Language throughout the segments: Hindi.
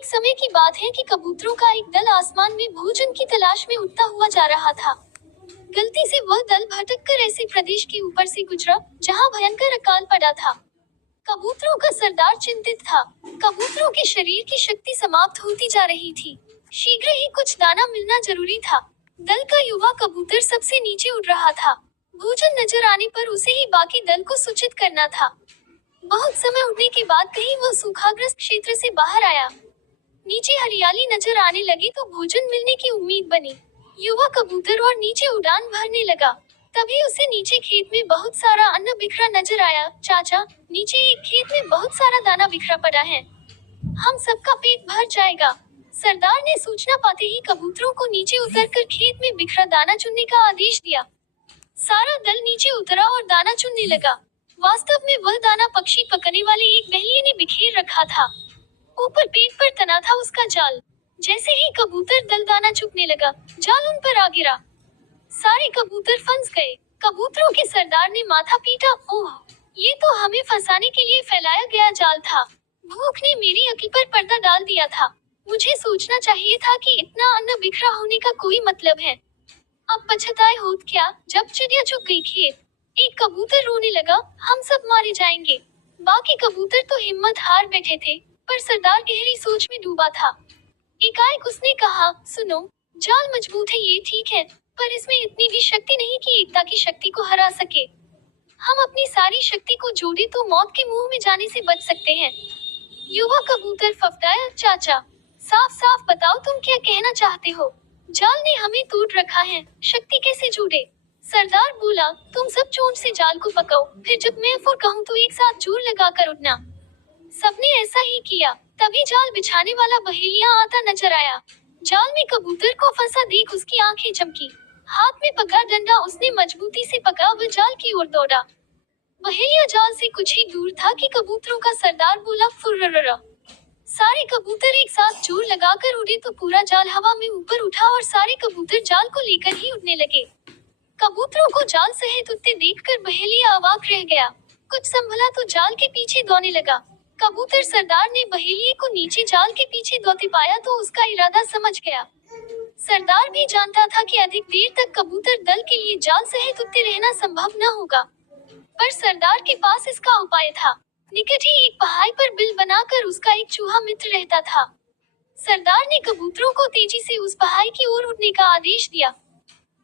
एक समय की बात है कि कबूतरों का एक दल आसमान में भोजन की तलाश में उड़ता हुआ जा रहा था। गलती से वह दल भटक कर ऐसे प्रदेश के ऊपर से गुजरा जहां भयंकर अकाल पड़ा था। कबूतरों का सरदार चिंतित था। कबूतरों के शरीर की शक्ति समाप्त होती जा रही थी। शीघ्र ही कुछ दाना मिलना जरूरी था। दल का युवा कबूतर सबसे नीचे उड़ रहा था। भोजन नजर आने पर उसे ही बाकी दल को सूचित करना था। बहुत समय उड़ने के बाद कहीं वह सूखाग्रस्त क्षेत्र से बाहर आया। नीचे हरियाली नजर आने लगी तो भोजन मिलने की उम्मीद बनी। युवा कबूतर और नीचे उड़ान भरने लगा। तभी उसे नीचे खेत में बहुत सारा अन्न बिखरा नजर आया। चाचा, नीचे एक खेत में बहुत सारा दाना बिखरा पड़ा है, हम सबका पेट भर जाएगा। सरदार ने सूचना पाते ही कबूतरों को नीचे उतरकर खेत में बिखरा दाना चुनने का आदेश दिया। सारा दल नीचे उतरा और दाना चुनने लगा। वास्तव में वह दाना पक्षी पकड़ने वाले एक बहेलिये ने बिखेर रखा था। ऊपर पेट पर तना था उसका जाल। जैसे ही कबूतर दल दाना चुगने लगा, जाल उन पर आ गिरा। सारे कबूतर फंस गए। कबूतरों के सरदार ने माथा पीटा, ओह, ये तो हमें फंसाने के लिए फैलाया गया जाल था। भूख ने मेरी अक्ल पर पर्दा डाल दिया था। मुझे सोचना चाहिए था कि इतना अन्न बिखरा होने का कोई मतलब है। अब पछताए होत क्या, जब चिड़िया चुग गई खेत। एक कबूतर रोने लगा, हम सब मारे जाएंगे। बाकी कबूतर तो हिम्मत हार बैठे थे, पर सरदार गहरी सोच में डूबा था। एकाएक उसने कहा, सुनो, जाल मजबूत है ये ठीक है, पर इसमें इतनी भी शक्ति नहीं कि एकता की शक्ति को हरा सके। हम अपनी सारी शक्ति को जोड़े तो मौत के मुंह में जाने से बच सकते हैं। युवा कबूतर फफड़ाया, चाचा, साफ साफ बताओ तुम क्या कहना चाहते हो। जाल ने हमें तोड़ रखा है, शक्ति कैसे जुड़े। सरदार बोला, तुम सब चोंच से जाल को पकाओ, फिर जब मैं फुर कहूँ तो एक साथ जोर लगाकर उठना। सबने ऐसा ही किया। तभी जाल बिछाने वाला बहेलिया आता नजर आया। जाल में कबूतर को फंसा देख उसकी आंखें चमकी। हाथ में पकड़ा डंडा उसने मजबूती से पकड़ा व जाल की ओर दौड़ा। बहेलिया जाल से कुछ ही दूर था कि कबूतरों का सरदार बोला, फुर्ररर। सारे कबूतर एक साथ जोर लगाकर उड़े तो पूरा जाल हवा में ऊपर उठा और सारे कबूतर जाल को लेकर ही उड़ने लगे। कबूतरों को जाल सहित उड़ते देखकर बहेलिया अवाक रह गया। कुछ संभला तो जाल के पीछे दौड़ने लगा। कबूतर सरदार ने बहेलिये को नीचे जाल के पीछे दौड़ते पाया तो उसका इरादा समझ गया। सरदार भी जानता था कि अधिक देर तक कबूतर दल के लिए जाल सहित उड़ते रहना संभव न होगा, पर सरदार के पास इसका उपाय था। निकट ही एक पहाड़ी पर बिल बनाकर उसका एक चूहा मित्र रहता था। सरदार ने कबूतरों को तेजी से उस पहाड़ी की ओर उड़ने का आदेश दिया।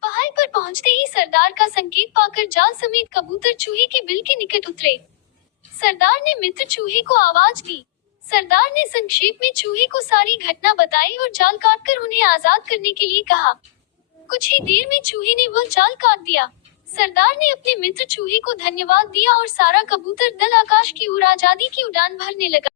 पहाड़ी पर पहुंचते ही सरदार का संकेत पाकर जाल समेत कबूतर चूहे के बिल के निकट उतरे। सरदार ने मित्र चूहे को आवाज दी। सरदार ने संक्षेप में चूहे को सारी घटना बताई और जाल काटकर उन्हें आजाद करने के लिए कहा। कुछ ही देर में चूहे ने वह जाल काट दिया। सरदार ने अपने मित्र चूहे को धन्यवाद दिया और सारा कबूतर दल आकाश की ओर आजादी की उड़ान भरने लगा।